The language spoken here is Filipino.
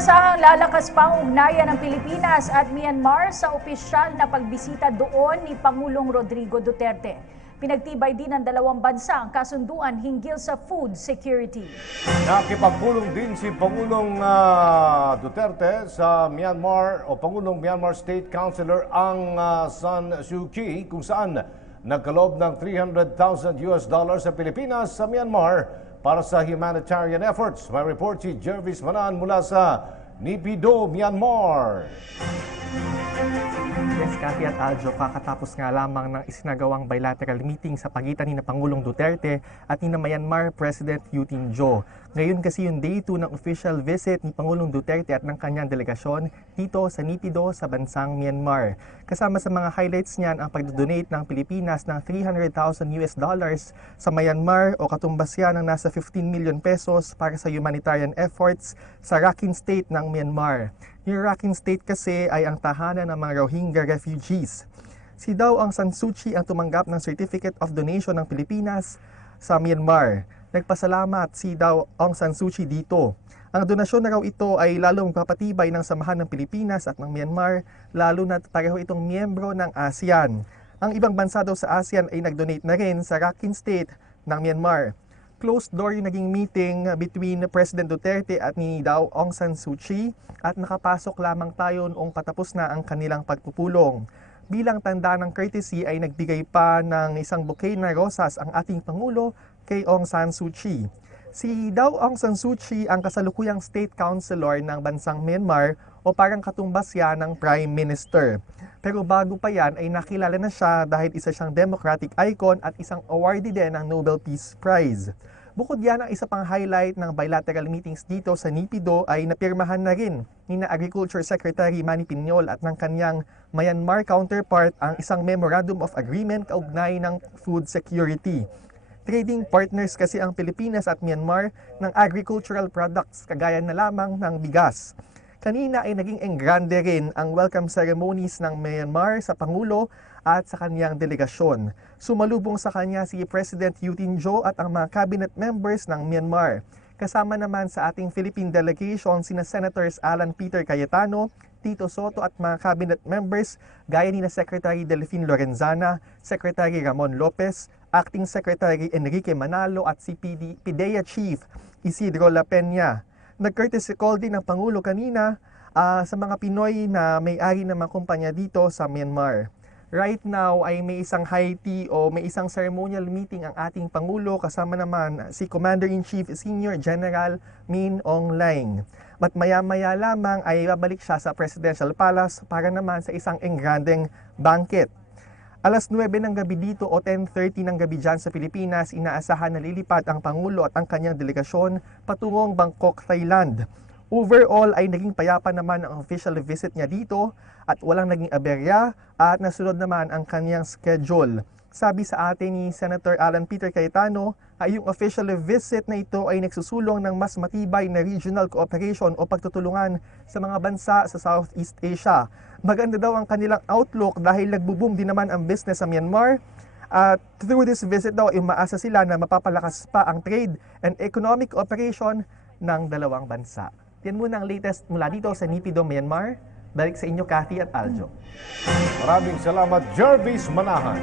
Inaasahang lalakas pa ang ugnayan ng Pilipinas at Myanmar sa opisyal na pagbisita doon ni Pangulong Rodrigo Duterte. Pinagtibay din ng dalawang bansa ang kasunduan hinggil sa food security. Nakipagpulong din si Pangulong Duterte sa Myanmar o Pangulong Myanmar State Councilor Aung San Suu Kyi kung saan nagkaloob ng $300,000 sa Pilipinas sa Myanmar para sa humanitarian efforts. May report si Jervis Manan mula sa Naypyidaw, Myanmar. Yes, Cathy at Aljo, kakatapos nga lamang ng isinagawang bilateral meeting sa pagitan ni Pangulong Duterte at ni Myanmar President U Tin Jo. Ngayon kasi yung day 2 ng official visit ni Pangulong Duterte at ng kanyang delegasyon dito sa Naypyidaw sa bansang Myanmar. Kasama sa mga highlights niyan ang pagdodonate ng Pilipinas ng $300,000 sa Myanmar o katumbas yan ng nasa 15 million pesos para sa humanitarian efforts sa Rakhine State ng Myanmar. Yung Rakhine State kasi ay ang tahanan ng mga Rohingya refugees. Si Aung San Suu Kyi ang tumanggap ng Certificate of Donation ng Pilipinas sa Myanmar. Nagpasalamat si Aung San Suu Kyi dito. Ang donasyon na raw ito ay lalong papatibay ng samahan ng Pilipinas at ng Myanmar, lalo na pareho itong miyembro ng ASEAN. Ang ibang bansa daw sa ASEAN ay nag-donate na rin sa Rakhine State ng Myanmar. Closed door yung naging meeting between President Duterte at ni Aung San Suu Kyi at nakapasok lamang tayo noong patapos na ang kanilang pagpupulong. Bilang tanda ng courtesy ay nagbigay pa ng isang bouquet na rosas ang ating Pangulo kay Aung San Suu Kyi. Si Aung San Suu Kyi ang kasalukuyang state councilor ng bansang Myanmar o parang katumbas yan ng Prime Minister. Pero bago pa yan ay nakilala na siya dahil isa siyang democratic icon at isang awardee din ng Nobel Peace Prize. Bukod yan, ang isa pang highlight ng bilateral meetings dito sa Naypyidaw ay napirmahan na rin ni Agriculture Secretary Manny Piñol at ng kanyang Myanmar counterpart ang isang Memorandum of Agreement kaugnay ng food security. Trading partners kasi ang Pilipinas at Myanmar ng agricultural products kagaya na lamang ng bigas. Kanina ay naging engrande rin ang welcome ceremonies ng Myanmar sa Pangulo at sa kanyang delegasyon. Sumalubong sa kanya si President U Tin Jo at ang mga cabinet members ng Myanmar. Kasama naman sa ating Philippine delegation sina Senators Alan Peter Cayetano, Tito Soto at mga cabinet members gaya ni na Secretary Delfin Lorenzana, Secretary Ramon Lopez, Acting Secretary Enrique Manalo at si PIDEA Chief Isidro La Peña. Nag-courtesy call din ng Pangulo kanina sa mga Pinoy na may-ari ng mga kumpanya dito sa Myanmar. Right now ay may isang high tea o may isang ceremonial meeting ang ating Pangulo kasama naman si Commander-in-Chief Senior General Min Aung Hlaing. At maya-maya lamang ay babalik siya sa Presidential Palace para naman sa isang engrandeng banquet. Alas 9 ng gabi dito o 10:30 ng gabi dyan sa Pilipinas, inaasahan na lilipad ang Pangulo at ang kanyang delegasyon patungong Bangkok, Thailand. Overall ay naging payapa naman ang official visit niya dito at walang naging aberya at nasunod naman ang kanyang schedule. Sabi sa atin ni Senator Alan Peter Cayetano ay yung official visit na ito ay nagsusulong ng mas matibay na regional cooperation o pagtutulungan sa mga bansa sa Southeast Asia. Maganda daw ang kanilang outlook dahil nagbo-boom din naman ang business sa Myanmar. At through this visit daw, umaasa sila na mapapalakas pa ang trade and economic cooperation ng dalawang bansa. Yan muna ang latest mula dito sa Naypyidaw, Myanmar. Balik sa inyo, Cathy at Aljo. Maraming salamat, Jervis Manahan.